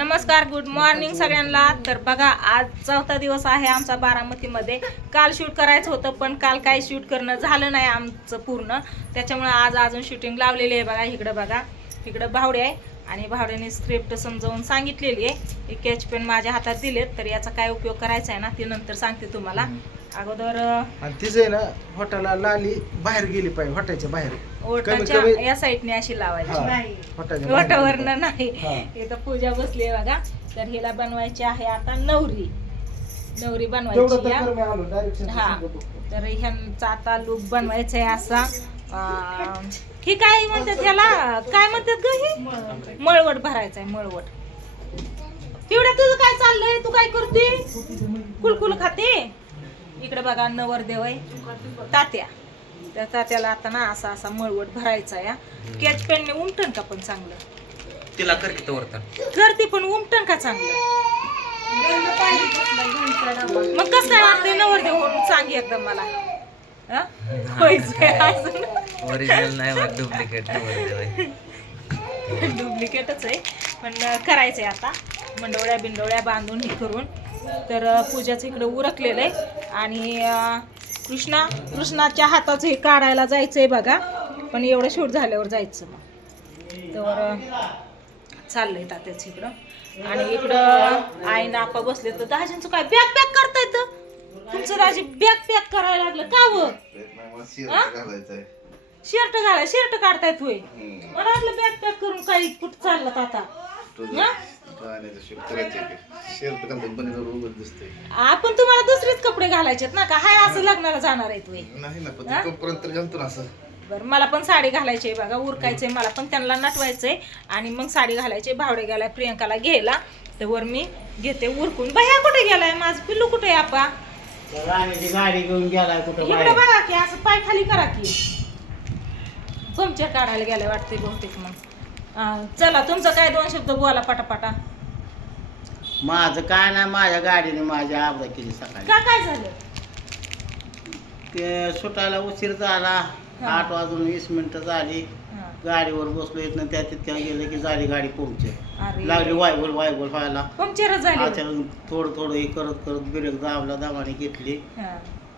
नमस्कार, good morning सगळ्यांना. तर बघा, आज चौथा दिवस आहे आमचा बारामतीमध्ये. काल शूट करायचं होतं पण काल काही शूट करणं झालं नाही आमचं पूर्ण, त्याच्यामुळे आज अजून शूटिंग लावलेली आहे. बघा, इकडं भावडे आहे आणि भावड्याने स्क्रिप्ट समजावून सांगितलेली आहे. एक कॅच पेन माझ्या हातात दिलेत, तर याचा काय उपयोग करायचा आहे ना ते नंतर सांगते तुम्हाला. अगोदर तिचे ना हॉटेलला लाली बाहेर गेली पाहिजे, हॉटेलच्या बाहेर ओटाच्या या साईडने अशी लावायची, ओटावरनं नाही. इथं पूजा बसली आहे बघा. तर हिला बनवायची आहे आता नवरी बनवायची. हा, तर ह्यांचा आता लुक बनवायचा आहे असा. ही काय म्हणतात ह्याला, काय म्हणतात ग, ही मळवट भरायचा आहे, मळवट. तेवढ्या तुझं काय चाललंय, तू काय करते, कुलकुल खाते. इकडे बघा नवरदेव आहे तात्या. त्या तात्याला आता ना असा असा मळवट भरायचा या. स्केच पेनने उमटन का पण चांगलं, तिला कर की तोरता करते पण उमटन का चांगलं. मग कसं काय वाटतंय नवरदेव होऊन, सांग एकदम मला. ओरिजिनल नाही मग डुप्लिकेट डुप्लिकेटच आहे पण करायचंय आता. बिंडोळ्या बांधून हे करून. तर पूजाचं इकडं उरकलेलं आहे आणि कृष्णाच्या हाताचं हे काढायला जायचंय बघा. पण एवढं शूट झाल्यावर जायचं मग. तर चाललंय तात्याच इकडं. आणि इकडं आई ना आपा बसले. तर दाजींचं काय बॅग पॅक करता येतं तुमचं? दाजी बॅग पॅक करायला लागलं का व? शर्ट काढतायत होय. मला वाटलं बॅग पॅक करून काही कुठं चाललं आता. आपण तुम्हाला दुसरेच कपडे घालायचेत ना का, हाय असं लग्नाला जाणार आहे तुम्ही? बरं, मला पण साडी घालायची आहे बघा, उरकायचंय मला पण, त्यांना नटवायचंय आणि मग साडी घालायची. भावडे गेलाय प्रियंकाला घ्यायला, तर वर मी घेते उरकून. भैया कुठे गेलाय, माझं पिल्लू कुठे आहे आपा? गाडी घेऊन गेलाय कुठं इकडे बघा की, असं पाय खाली करा की. पंक्चर काढायला गेलाय वाटते बहुतेक. मग चला, तुमचं काय दोन शब्द बोला पटापटा. माझं काय नाही, माझ्या गाडीने माझी अर्धा केली सकाळी. का काय झालं? ते सुटायला उशीर झाला. 8:20 झाली. गाडीवर बसलो, इथनं त्या तितक्या गेलं की झाली गाडी पंक्चर लागली. वायबोल व्हायला पंक्चरच झाली. थोडं हे करत ब्रेक दाबला, दाबाने घेतली,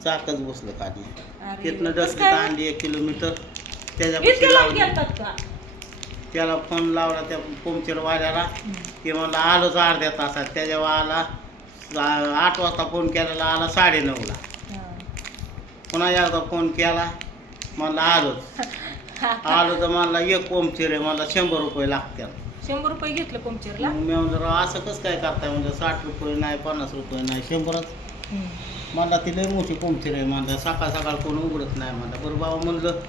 चाकच बसलं खाली. तिथनं डस्कीत आणली 1 किलोमीटर. त्याला फोन लावला त्या पंक्चर वाल्याला. ते म्हणला आलोच अर्ध्या तासात. त्याच्यावर आला 8 वाजता फोन केलेला, आला 9:30ला. पुन्हा एकदा फोन केला, म्हणला आलो तर म्हणला एक पंक्चर आहे, म्हणला 100 रुपये लागतात. 100 रुपये घेतलं पंक्चरला. मी म्हणलं असं कसं काय करताय, म्हणजे 60 रुपये नाही, 50 रुपये नाही, 100च. म्हणला ती लई मोठी पंक्चर आहे, म्हणलं सकाळ कोण उघडत नाही. म्हणलं बरं बाबा, म्हणलं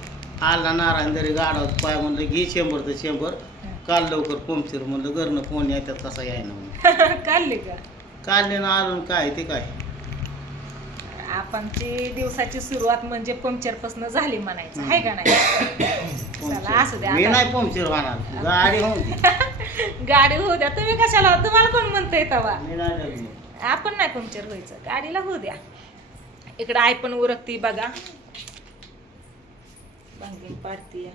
आला नारायण जरी गाडावर पाय, म्हणलं घे 100 तर 100, काल लवकर पंक्चर. म्हणलं घरनं फोन येतात कसा यायना म्हणून. काढले का? काढले ना आलो. काय ते काय आपणची दिवसाची सुरुवात म्हणजे पंक्चर पासून झाली म्हणायचं, आहे का नाही? चला असू द्या, मी नाही पंक्चर होणार, गाडी होऊन दे. गाडी होऊ द्या. तुम्ही कशाला, तुम्हाला कोण म्हणतंय तवा? मी नाही. आपण नाही पंक्चर व्हायचं, गाडीला होऊ द्या. इकडं आई पण उरकती बघा, बांधून पाडती.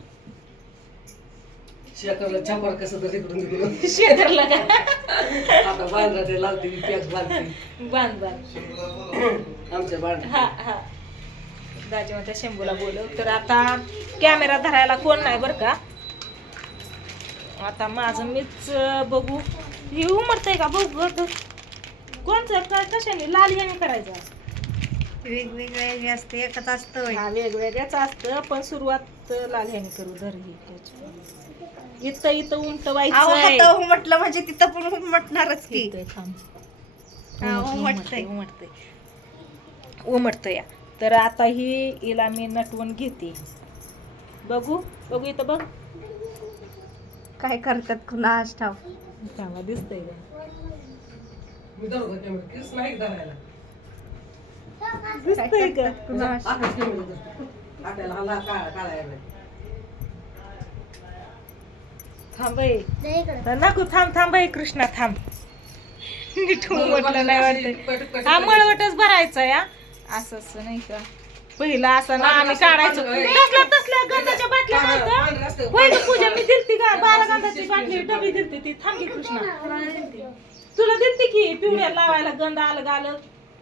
शेखरला छापर कसं तर इकडून शेखरला का आता बांधला ते लावते पॅक बांधते बांध आमच्या बांध. हा. दाजी म्हणते शंभूला बोलव. तर आता कॅमेरा धरायला कोण नाही बरं का. आता माझं मीच बघू. हे उमटतंय का बघू. कोणचं काय, कशाने लाल याने करायचं? वेगवेगळे असते, एकच असतं. हा, वेगवेगळ्याच असतं पण सुरुवात लाल ह्याने करू. धर इथं उमटवायचं म्हटलं म्हणजे तिथं पण उमटणारच की. उमटतं या. तर आता हिला मी नटवून घेते. बघू इथं बघ काय करतात कुणास ठाव. चांगला दिसतंय का? दिसतंय का कुणास नको थांब कृष्णा थांब. नीट म्हटलं नाही वाटत. हा, मळवटच भरायचा या. असं नाही का, पहिलं असं ना आम्ही काढायचो तसल्या गंधाच्या बाटल्या नव्हत्या. होय गं पूजा, मी दिलती का 12 गंधाची बाटली डबी दिलती ती. थांबी कृष्णा, तुला दिलती की पिवळ्या लावायला गंध अलग अलग.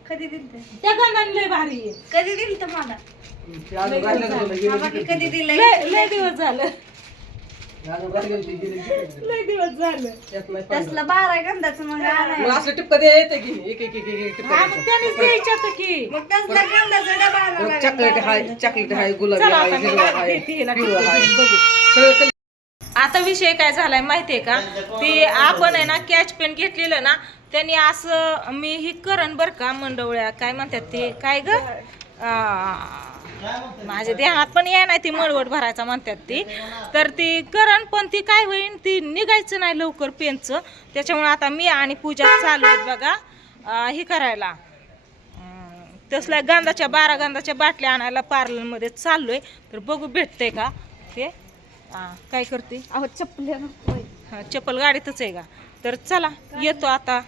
कधी दिलं त्या गंधाने लय भारी आहे. कधी दिलं तर मला कधी दिलंय लय दिवस झालं, लय दिवस झालं. तसलं 12 गंधाचं मग आणायला. असं टिपका दे येते की एक एक एक एक टिपका हा, मग त्यानेच द्यायच्यात की. मग तसला गंधाचा डबा आणावा लागेल. चॉकलेट हाय, चॉकलेट हाय, गुलाबी चला हाय, आता मी हिरवा हाय, दाखवते हिला पिवळा हाय, किती बघू. सगळं आता विषय काय झालाय माहितीये का, ते आपण आहे ना कॅच पेन घेतलेलं ना, त्यांनी असं मी ही करण बर का मंडवळ्या काय म्हणतात ते काय ग, माझ्या ध्यानात पण या नाही ती मळवट भरायचा म्हणतात ती. तर ती करण पण ती काय होईन ती निघायचं नाही लवकर पेनचं. त्याच्यामुळे आता मी आणि पूजा चालू आहेत बघा हे करायला, तसल्या गंधाच्या 12 गंधाच्या बाटल्या आणायला पार्लरमध्ये चाललोय. तर बघू भेटतंय का ते. काय करते, अहो चप्पल हा चप्पल गाडीतच आहे का. तर चला येतो आता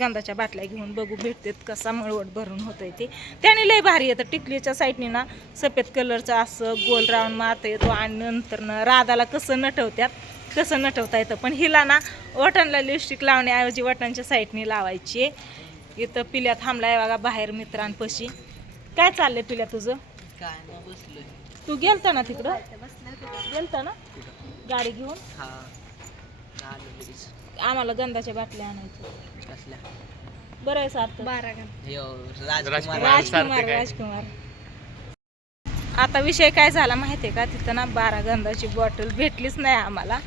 गंधाच्या बाटल्या घेऊन, बघू भेटतात कसा मळवट भरून होतंय ते. त्याने लय भारी येतं टिकलीच्या साईडने ना सफेद कलरचं असं गोल राऊंड मारता येतो. आणि नंतर ना राधाला कसं नटवत्यात तसं नटवता येतं. पण हिला ना वटांना लिपस्टिक लावण्याऐवजी वटांच्या साईडने लावायची. इथं पिल्या थांबलाय बघा बाहेर मित्रांपाशी. काय चाललंय पिल्या तुझं? तू गेलता ना तिकडं, गेलता ना गाडी घेऊन. आम्हाला गंधाच्या बाटल्या आणायच्या. बरं आहे सार्थ. 12 गंध. राजकुमार. आता विषय काय झाला माहितीये का, तिथं ना 12 गंधाची बॉटल भेटलीच नाही आम्हाला.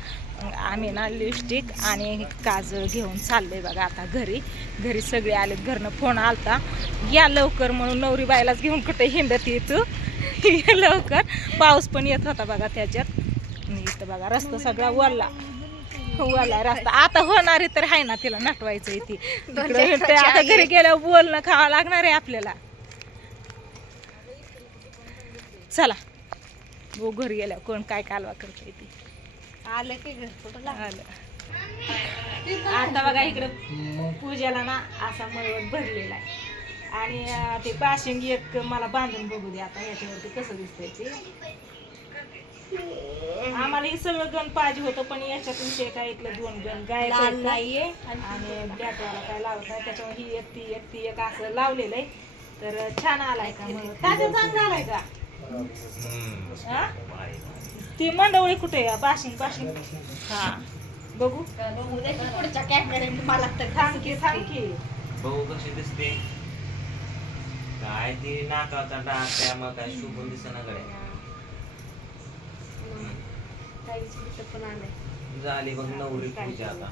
आम्ही ना लिपस्टिक आणि काजळ घेऊन चाललोय बघा आता घरी सगळे आलेत. घरनं फोन आलता या लवकर म्हणून, नवरी बायलाच घेऊन कुठे हिंडत येतो लवकर. पाऊस पण येत होता बघा त्याच्यात. इथं बघा रस्ता सगळा वल्ला रस्ता. आता होणारी तर आहे ना तिला नटवायचं ती. आता घरी गेल्यावर बोलणं खावं लागणार आहे आपल्याला. चला हो घरी गेल्यावर कोण काय कालवा करते ती. आलं की घर कुठं आलं. आता बघा इकडं पूजाला ना असा मळवट भरलेला आहे. आणि ते बाशिंग एक मला बांधून बघू दे आता ह्याच्यावरती कसं दिसतंय ते. आम्हाला हे सगळं गण पाहिजे होतं, पण याच्यातून ते काय इथलं 2 गण गायब नाहीये आणि ब्लॅकवाला काय लावत नाही. त्याच्यामुळे ही ती एक असं लावलेलं आहे. तर छान आलाय का मग ताजा चांगला आलाय का. ती मंडवळी कुठे आहे बाशिंग हा बघू पुढच्या कॅमेरे मला तर थांब की बघू कशी दिसते काय ती नाकाचा डाग त्यामुळे काय शुभ दिसना पण आलंय. झाली बघ नवरी पूजा आता.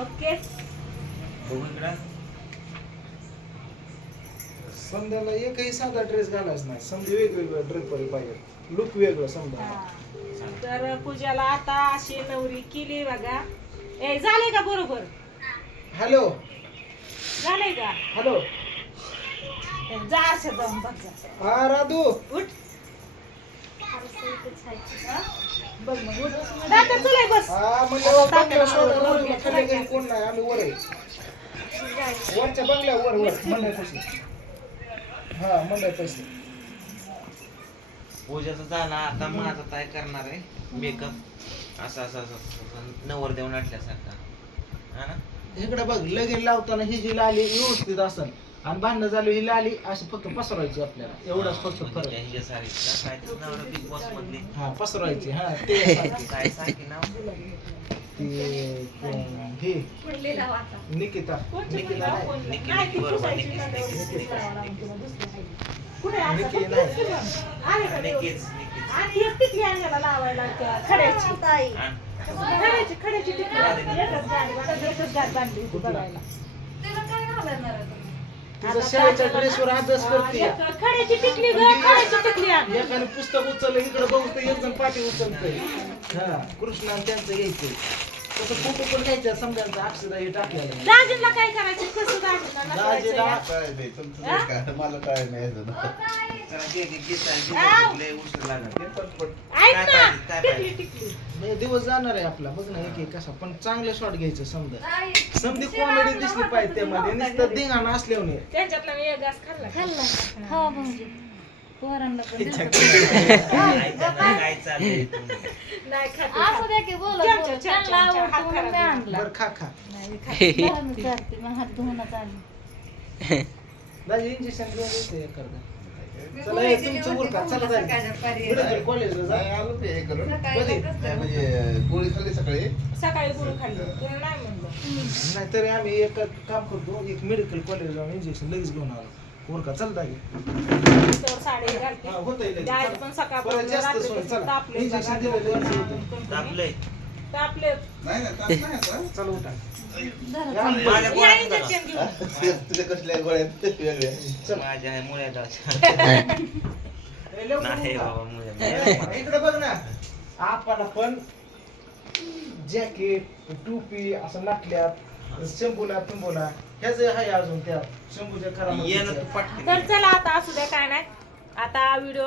ओके बघू इकडं समजायला एकही साधा ड्रेस घालायच नाही. समजा वेगवेगळं ड्रेस पाहिजे, लुक वेगळं समजा. तर पूजाला आता अशी नवरी केली बघा. ए झाले का बरोबर? हॅलो झालंय का? हॅलो जा अशा जाऊन बघ जा. हा राधू उठ बघ मग उठ. दादा चला बस. हा म्हणजे बंगल्या सोडा खाली काही कोण नाही, आम्ही वर आहे. वरच्या बंगल्यावर वर मंडळापाशी. हा मंडळापाशी. पूजाचं झालं आता माझं काय करणार आहे मेकअप असं असं असं नवर देऊन आटल्यासारखा हा ना. इकडे बघ लगीन लावताना ही जी लाली व्यवस्थित असेल आणि भांडणं झाली ही लाली अशी फक्त पसरवायची आपल्याला, एवढाच फक्त फरक. काय नाव बिग बॉस मधली हा पसरवायची. हा ते सारखी. काय सांगी नाव ती हे निकिता. निकिता नाही. बरोबर निकी नाही. निकीच आणि एक टिकली आणल्याला लावायला त्या खड्याची टिकली. एकच गाठ बांधली होती बघायला. तुझं शाळेच्या ड्रेसवर अभ्यास करते. खड्याची टिकली ग, खड्याची टिकली आण. एकाने पुस्तक उचललं इकडे बघू तर एक जण पाठी उचलतंय. हा कृष्ण आणि त्यांचं घ्यायचंय. तसं फोटो पण घ्यायचं समजायचं अक्षर हे टाकलेलं आहे. दाजीला काय करायचं कसं दाजीला नटवायचं दाजीला या? मला काय नाही चला, घे, घे, घे, घे, आव. लय उशीर लागला. ऐक काय ना पाहिजे, काय टिकली पाहिजे? टिकली म्हणजे दिवस जाणार आहे आपला बघ ना एक एक कसा पण चांगलं शॉट घ्यायचं समजा समधी कॉमेडी दिसली पाहिजे त्यामध्ये नुसतं धिंगाणं असल्याने त्यांच्यातला मी एक घास खाल्ला हो भाऊजी पोरांना पण दिलं. ऐका ना, काय चाललंय तुम्ही? नाही खात असं द्या की बोला छान, बोला. छान, त्यांना छान, छान. आवडतो हात म्हणून मी खराब आणला बरं खा खा नाही खात बरं मी करते मग हात धुवूनच आले दाजी इंजेक्शन घेऊन येते एखादं चला हे तुमचं उरका चला दाजी कॉलेजला जा आलो ते हे करून कधी म्हणजे गोळी खाल्ली सकाळी सकाळी गुरु खाल्ली तुला नाही म्हणलं नाही तरी आम्ही एक काम करतो एक मेडिकल कॉलेज जाऊन इंजेक्शन लगेच घेऊन आलो उरका चल दाजी तर साडी घालते हा, होतंय लगेच. डाळ पण परत सकाळपासून जास्त रात्री सोय, पासून चला. तापले इंजेक्शन बघा, दिलं लगेच दोन होतं. कंपनी. तापलंय. तापले नाही ना ताप नाही आता. चल उठा माझ्या या गोळ्यात इंजेक्शन घेऊन तुझ्या कसल्या गोळ्यात वेगळ्या माझ्या आहे मुळ्याला. ए, लवकर नाही उठा. बाबा, मुळ्या. इकडे बघ ना आपण पण जॅकेट टोपी असं नाटल्यात शंभूला तुंबूला ह्याच आहे अजून त्या शंभूच्या ये ना तू खरा पटकन. तर चला आता असू द्या काय नाही आता व्हिडिओ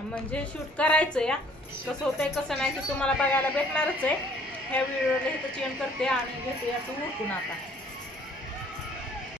म्हणजे शूट करायचं या कसं होतंय कसं नाही ते तुम्हाला बघायला भेटणारच आहे ह्या व्हिडिओला इथं चेंज करते आणि घेते याचं उरकून आता